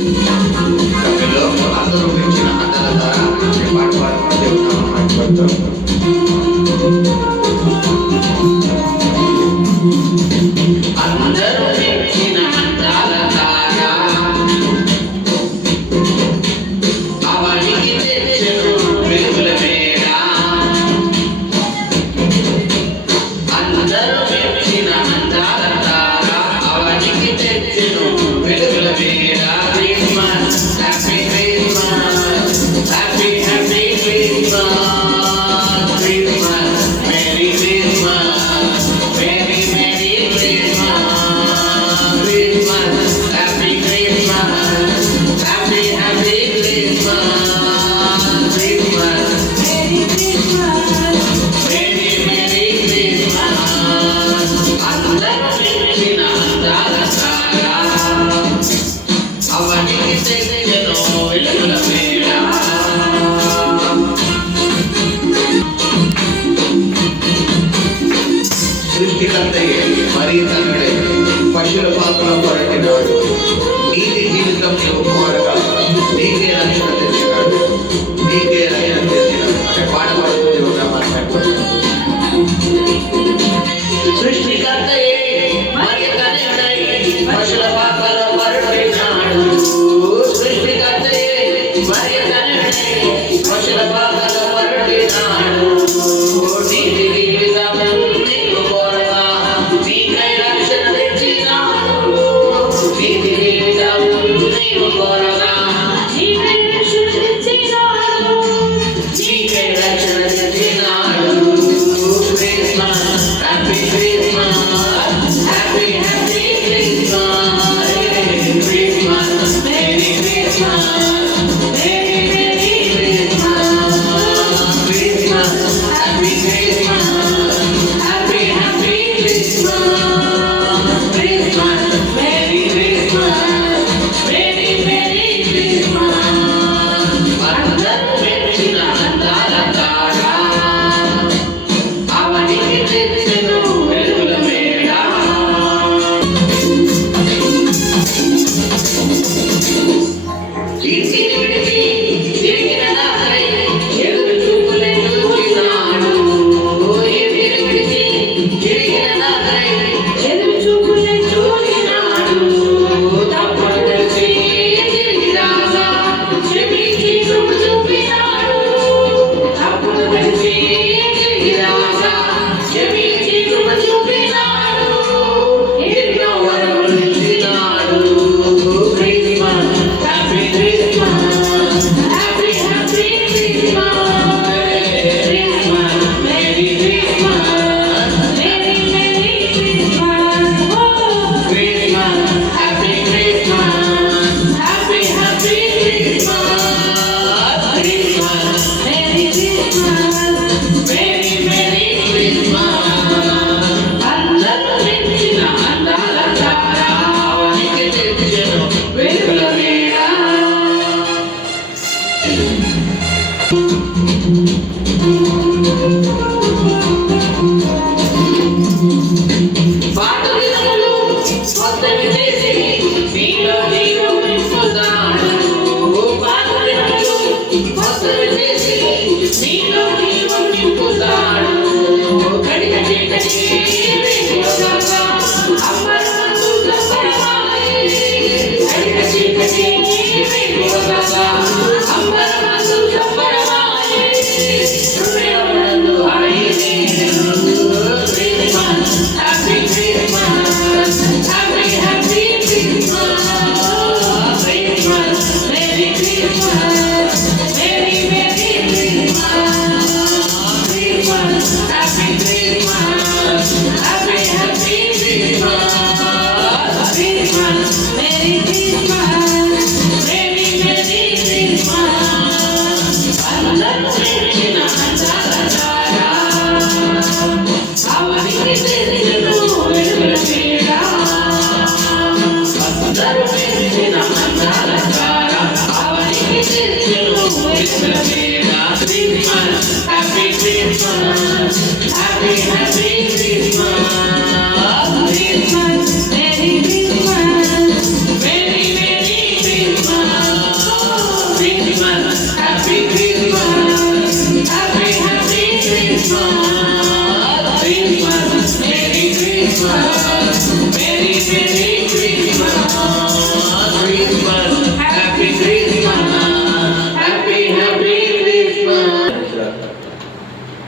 అందరూ పెంచిన అన్నల ద్వారా పాట పాడుకుంటూ దేవుని మాట్లాడతాం. అందరూ పెంచిన అన్నల ద్వారా అవనికి తెచ్చెను వెలుగుల మేడ. అందరూ పెంచిన అన్నల ద్వారా అవనికి తెచ్చెను వెలుగుల మేడ. సృష్టికర్తయే మరి తండ్రి పశువుల పాత్రలో పరటినాడు. నీతి జీవితం నీవు కోరగా నీకే రక్షణ తెచ్చినాడు, నీకే రక్షణ తెచ్చినాడు అనే పాట పడుతుంది. సృష్టికర్తయే మరి తండ్రి పశువుల పాత్రలో పరటినాడు. సృష్టికర్తయే మరి తండ్రి పశువుల పాత్రలో పరటినాడు. Christmas, Merry Christmas, Merry Merry Christmas. मेरी मेरी